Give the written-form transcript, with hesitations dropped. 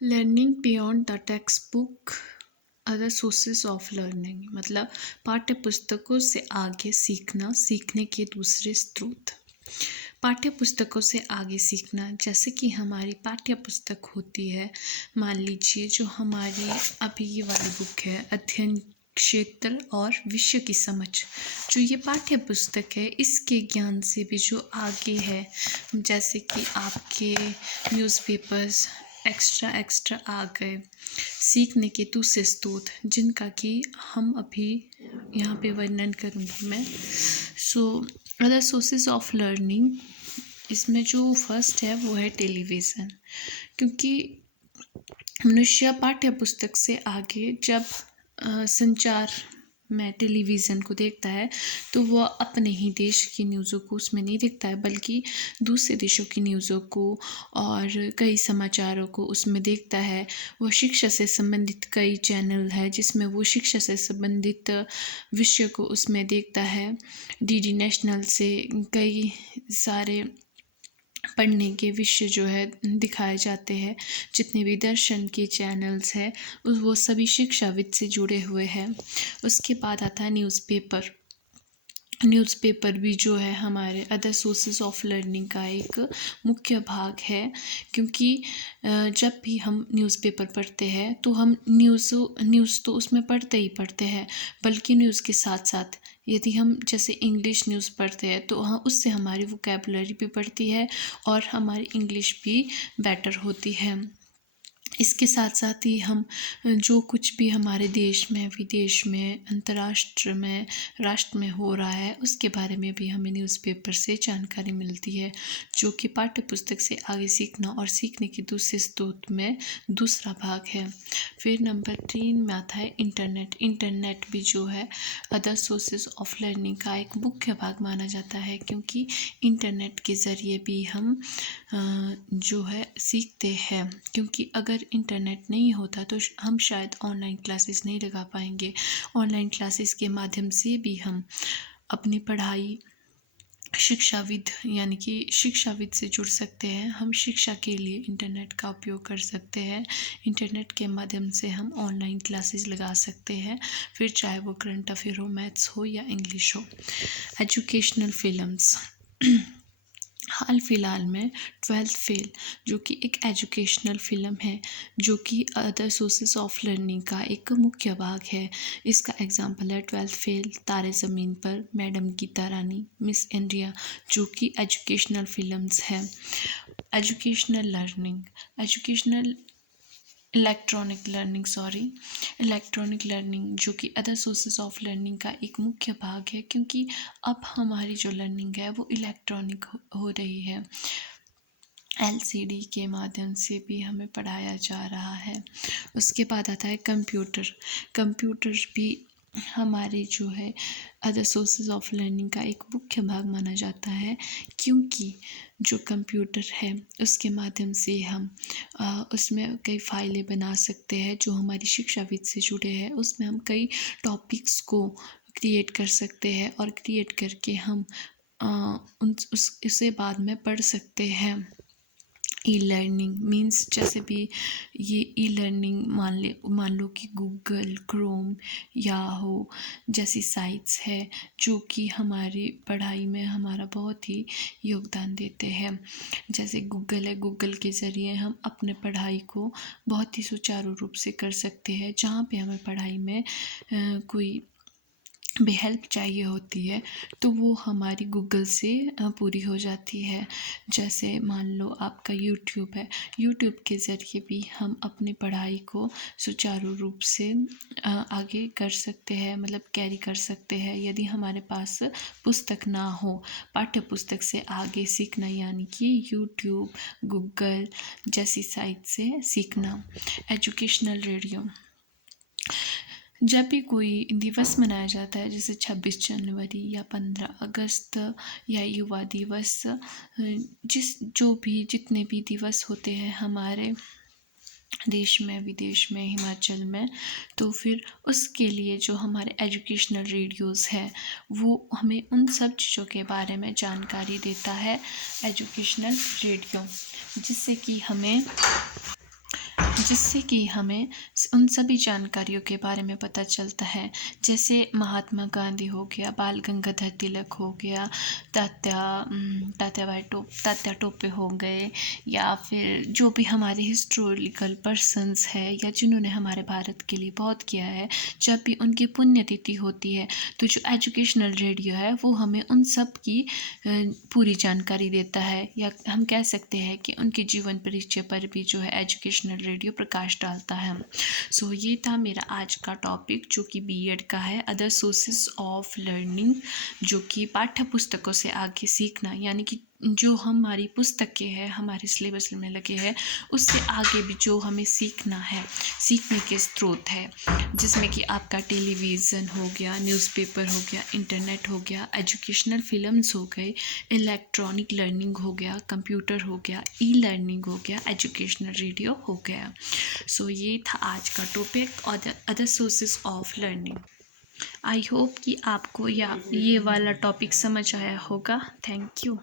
Learning beyond the text book, other sources of learning मतलब पाठ्य पुस्तकों से आगे सीखना, सीखने के दूसरे स्रोत। पाठ्य पुस्तकों से आगे सीखना, जैसे कि हमारी पाठ्य पुस्तक होती है, मान लीजिए जो हमारी अभी ये वाली बुक है, अध्ययन क्षेत्र और विषय की समझ, जो ये पाठ्य पुस्तक है, इसके ज्ञान से भी जो आगे है, जैसे कि आपके न्यूज़पेपर्स एक्स्ट्रा आ गए, सीखने के दूसरे स्रोत जिनका कि हम अभी यहाँ पे वर्णन करूँगी मैं। So other sources of learning, इसमें जो फर्स्ट है वो है टेलीविज़न, क्योंकि मनुष्य पाठ्य पुस्तक से आगे जब संचार में टेलीविज़न को देखता है तो वह अपने ही देश की न्यूज़ों को उसमें नहीं देखता है, बल्कि दूसरे देशों की न्यूज़ों को और कई समाचारों को उसमें देखता है। वह शिक्षा से संबंधित कई चैनल है जिसमें वो शिक्षा से संबंधित विषय को उसमें देखता है। डीडी नेशनल से कई सारे पढ़ने के विषय जो है दिखाए जाते हैं। जितने भी दर्शन के चैनल्स हैं वो सभी शिक्षाविद से जुड़े हुए हैं। उसके बाद आता है न्यूज़पेपर। न्यूज़पेपर भी जो है हमारे अदर सोर्सेज ऑफ लर्निंग का एक मुख्य भाग है, क्योंकि जब भी हम न्यूज़पेपर पढ़ते हैं तो हम न्यूज़ तो उसमें पढ़ते ही पढ़ते हैं, बल्कि न्यूज़ के साथ साथ यदि हम जैसे इंग्लिश न्यूज़ पढ़ते हैं तो हाँ, उससे हमारी वोकैबुलरी भी बढ़ती है और हमारी इंग्लिश भी बेटर होती है। इसके साथ साथ ही हम जो कुछ भी हमारे देश में, विदेश में, अंतर्राष्ट्र में, राष्ट्र में हो रहा है, उसके बारे में भी हमें न्यूज़पेपर से जानकारी मिलती है, जो कि पाठ्य पुस्तक से आगे सीखना और सीखने के दूसरे स्रोत में दूसरा भाग है। फिर नंबर 3 में आता है इंटरनेट। इंटरनेट भी जो है अदर सोर्सेज ऑफ लर्निंग का एक मुख्य भाग माना जाता है, क्योंकि इंटरनेट के ज़रिए भी हम जो है सीखते हैं, क्योंकि अगर इंटरनेट नहीं होता तो हम शायद ऑनलाइन क्लासेस नहीं लगा पाएंगे। ऑनलाइन क्लासेस के माध्यम से भी हम अपनी पढ़ाई शिक्षाविद यानी कि शिक्षाविद से जुड़ सकते हैं। हम शिक्षा के लिए इंटरनेट का उपयोग कर सकते हैं। इंटरनेट के माध्यम से हम ऑनलाइन क्लासेस लगा सकते हैं, फिर चाहे वो करंट अफेयर हो, मैथ्स हो या इंग्लिश हो। एजुकेशनल फिल्म्स, हाल फिलहाल में 12th फेल, जो कि एक एजुकेशनल फ़िल्म है, जो कि अदर सोर्सेज ऑफ लर्निंग का एक मुख्य भाग है। इसका एग्जांपल है 12th फेल, तारे ज़मीन पर, मैडम गीता रानी, मिस इंडिया, जो कि एजुकेशनल फ़िल्म्स हैं। एजुकेशनल लर्निंग, इलेक्ट्रॉनिक लर्निंग, जो कि अदर सोर्सेज ऑफ लर्निंग का एक मुख्य भाग है, क्योंकि अब हमारी जो लर्निंग है वो इलेक्ट्रॉनिक हो रही है। LCD के माध्यम से भी हमें पढ़ाया जा रहा है। उसके बाद आता है कंप्यूटर भी हमारे जो है अदर सोर्सेज ऑफ लर्निंग का एक मुख्य भाग माना जाता है, क्योंकि जो कंप्यूटर है उसके माध्यम से हम उसमें कई फाइलें बना सकते हैं जो हमारी शिक्षाविद से जुड़े हैं। उसमें हम कई टॉपिक्स को क्रिएट कर सकते हैं और क्रिएट करके हम उसे बाद में पढ़ सकते हैं। ई लर्निंग मीन्स जैसे भी ये ई लर्निंग मान लो कि गूगल क्रोम याहू जैसी साइट्स है, जो कि हमारी पढ़ाई में हमारा बहुत ही योगदान देते हैं। जैसे गूगल है, गूगल के ज़रिए हम अपने पढ़ाई को बहुत ही सुचारू रूप से कर सकते हैं। जहाँ पे हमें पढ़ाई में कोई भी हेल्प चाहिए होती है तो वो हमारी गूगल से पूरी हो जाती है। जैसे मान लो आपका यूट्यूब है, यूट्यूब के ज़रिए भी हम अपनी पढ़ाई को सुचारू रूप से आगे कर सकते हैं, मतलब कैरी कर सकते हैं। यदि हमारे पास पुस्तक ना हो, पाठ्य पुस्तक से आगे सीखना यानी कि यूट्यूब, गूगल जैसी साइट से सीखना। एजुकेशनल रेडियो, जब भी कोई दिवस मनाया जाता है, जैसे 26 जनवरी या 15 अगस्त या युवा दिवस, जितने भी दिवस होते हैं हमारे देश में, विदेश में, हिमाचल में, तो फिर उसके लिए जो हमारे एजुकेशनल रेडियोज़ है वो हमें उन सब चीज़ों के बारे में जानकारी देता है। एजुकेशनल रेडियो, जिससे कि हमें जिससे कि हमें उन सभी जानकारियों के बारे में पता चलता है, जैसे महात्मा गांधी हो गया, बाल गंगाधर तिलक हो गया, तात्या टोपे हो गए, या फिर जो भी हमारे हिस्टोरिकल पर्सन्स है या जिन्होंने हमारे भारत के लिए बहुत किया है, जब भी उनकी पुण्यतिथि होती है तो जो एजुकेशनल रेडियो है वो हमें उन सब की पूरी जानकारी देता है, या हम कह सकते हैं कि उनके जीवन परिचय पर भी जो है एजुकेशनल रेडियो प्रकाश डालता है। सो ये था मेरा आज का टॉपिक जो कि बीएड का है, अदर सोर्सेस ऑफ लर्निंग, जो कि पाठ्य पुस्तकों से आगे सीखना, यानी कि जो हमारी पुस्तकें हैं हमारे सिलेबस में लगे हैं उससे आगे भी जो हमें सीखना है, सीखने के स्रोत है, जिसमें कि आपका टेलीविज़न हो गया, न्यूज़पेपर हो गया, इंटरनेट हो गया, एजुकेशनल फिल्म्स हो गए, इलेक्ट्रॉनिक लर्निंग हो गया, कंप्यूटर हो गया, ई लर्निंग हो गया, एजुकेशनल रेडियो हो गया। सो ये था आज का topic, other sources of learning. I hope कि आपको या ये वाला टॉपिक समझ आया होगा। Thank you.